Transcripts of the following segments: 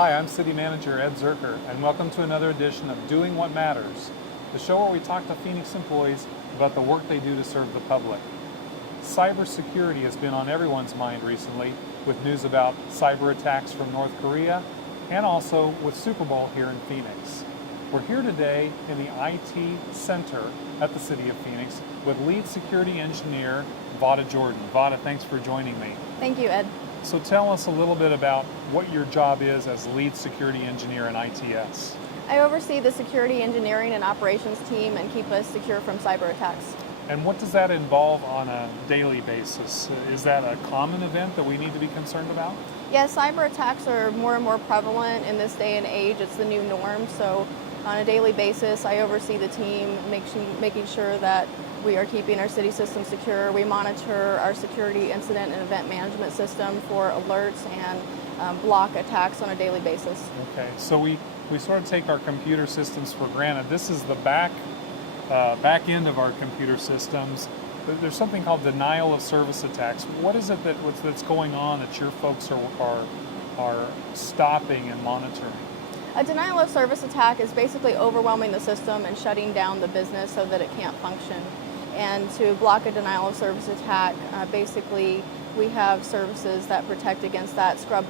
Hi, I'm City Manager Ed Zuercher, and welcome to another edition of Doing What Matters, the show where we talk to Phoenix employees about the work they do to serve the public. Cybersecurity has been on everyone's mind recently, with news about cyber attacks from North Korea, and also with Super Bowl here in Phoenix. We're here today in the IT Center at the City of Phoenix with lead security engineer Vauda Job. Vauda, thanks for joining me. Thank you, Ed. So tell us a little bit about what your job is as lead security engineer in ITS. I oversee the security engineering and operations team and keep us secure from cyber attacks. And what does that involve on a daily basis? Is that a common event that we need to be concerned about? Yes, cyber attacks are more and more prevalent in this day and age. It's the new norm. So on a daily basis, I oversee the team, making sure that we are keeping our city system secure. We monitor our security incident and event management system for alerts and block attacks on a daily basis. Okay, so we sort of take our computer systems for granted. This is the back end of our computer systems. There's something called denial of service attacks. What is it that's going on that your folks are stopping and monitoring? A denial of service attack is basically overwhelming the system and shutting down the business so that it can't function. And to block a denial of service attack, basically we have services that protect against that, scrub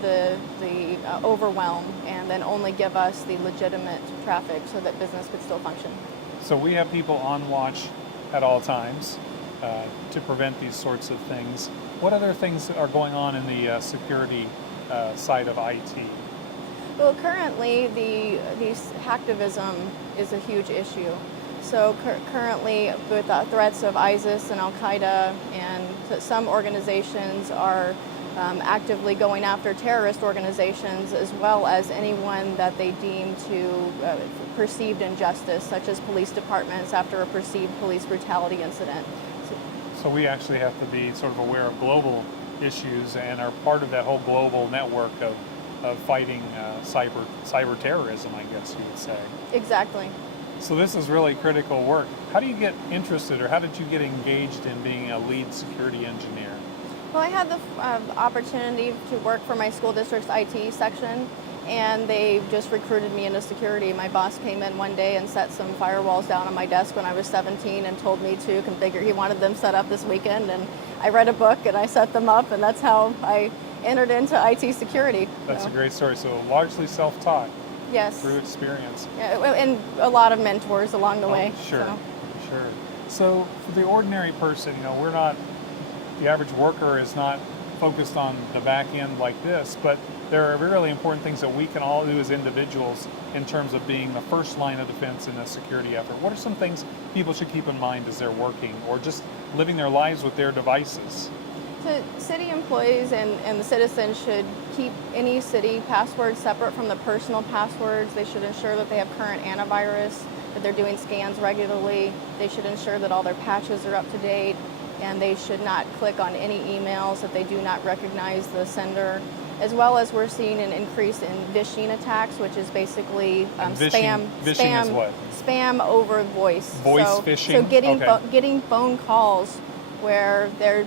the overwhelm, and then only give us the legitimate traffic so that business could still function. So we have people on watch at all times to prevent these sorts of things. What other things are going on in the security side of IT? Well, currently the hacktivism is a huge issue. So currently with threats of ISIS and Al-Qaeda, and some organizations are actively going after terrorist organizations as well as anyone that they deem to perceived injustice, such as police departments after a perceived police brutality incident. So we actually have to be sort of aware of global issues and are part of that whole global network of fighting cyber terrorism, I guess you would say. Exactly. So this is really critical work. How do you get interested, or how did you get engaged in being a lead security engineer? Well, I had the opportunity to work for my school district's IT section, and they just recruited me into security. My boss came in one day and set some firewalls down on my desk when I was 17 and told me to configure. He wanted them set up this weekend, and I read a book and I set them up, and that's how I entered into IT security. That's a great story. So largely self-taught. Yes. Through experience. Yeah, and a lot of mentors along the way. Sure, sure. So for the ordinary person, the average worker is not focused on the back end like this, but there are really important things that we can all do as individuals in terms of being the first line of defense in a security effort. What are some things people should keep in mind as they're working or just living their lives with their devices? So city employees and the citizens should keep any city passwords separate from the personal passwords. They should ensure that they have current antivirus, that they're doing scans regularly. They should ensure that all their patches are up to date, and they should not click on any emails that they do not recognize the sender. As well as we're seeing an increase in phishing attacks, which is basically phishing is what? Spam over voice. Phishing? So getting phone calls where they're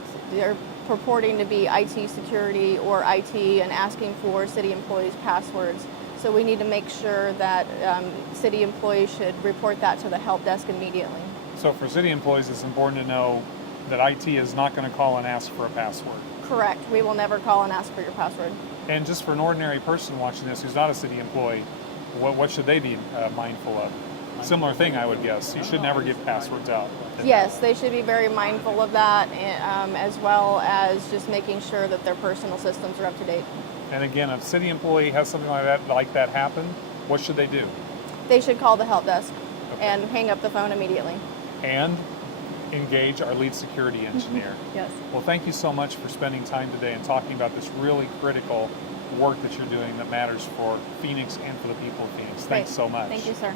purporting to be IT security or IT and asking for city employees' passwords. So we need to make sure that city employees should report that to the help desk immediately. So for city employees, it's important to know that IT is not going to call and ask for a password. Correct. We will never call and ask for your password. And just for an ordinary person watching this who's not a city employee, what should they be mindful of? Similar thing, I would guess. You should never give passwords out. Yes, they should be very mindful of that, as well as just making sure that their personal systems are up to date. And again, if a city employee has something like that happen, what should they do? They should call the help desk and hang up the phone immediately. And engage our lead security engineer. Yes. Well, thank you so much for spending time today and talking about this really critical work that you're doing that matters for Phoenix and for the people of Phoenix. Thanks so much. Thank you, sir.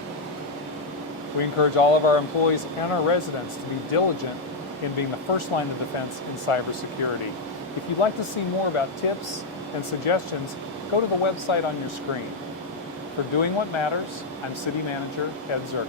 We encourage all of our employees and our residents to be diligent in being the first line of defense in cybersecurity. If you'd like to see more about tips and suggestions, go to the website on your screen. For Doing What Matters, I'm City Manager Ed Zuercher.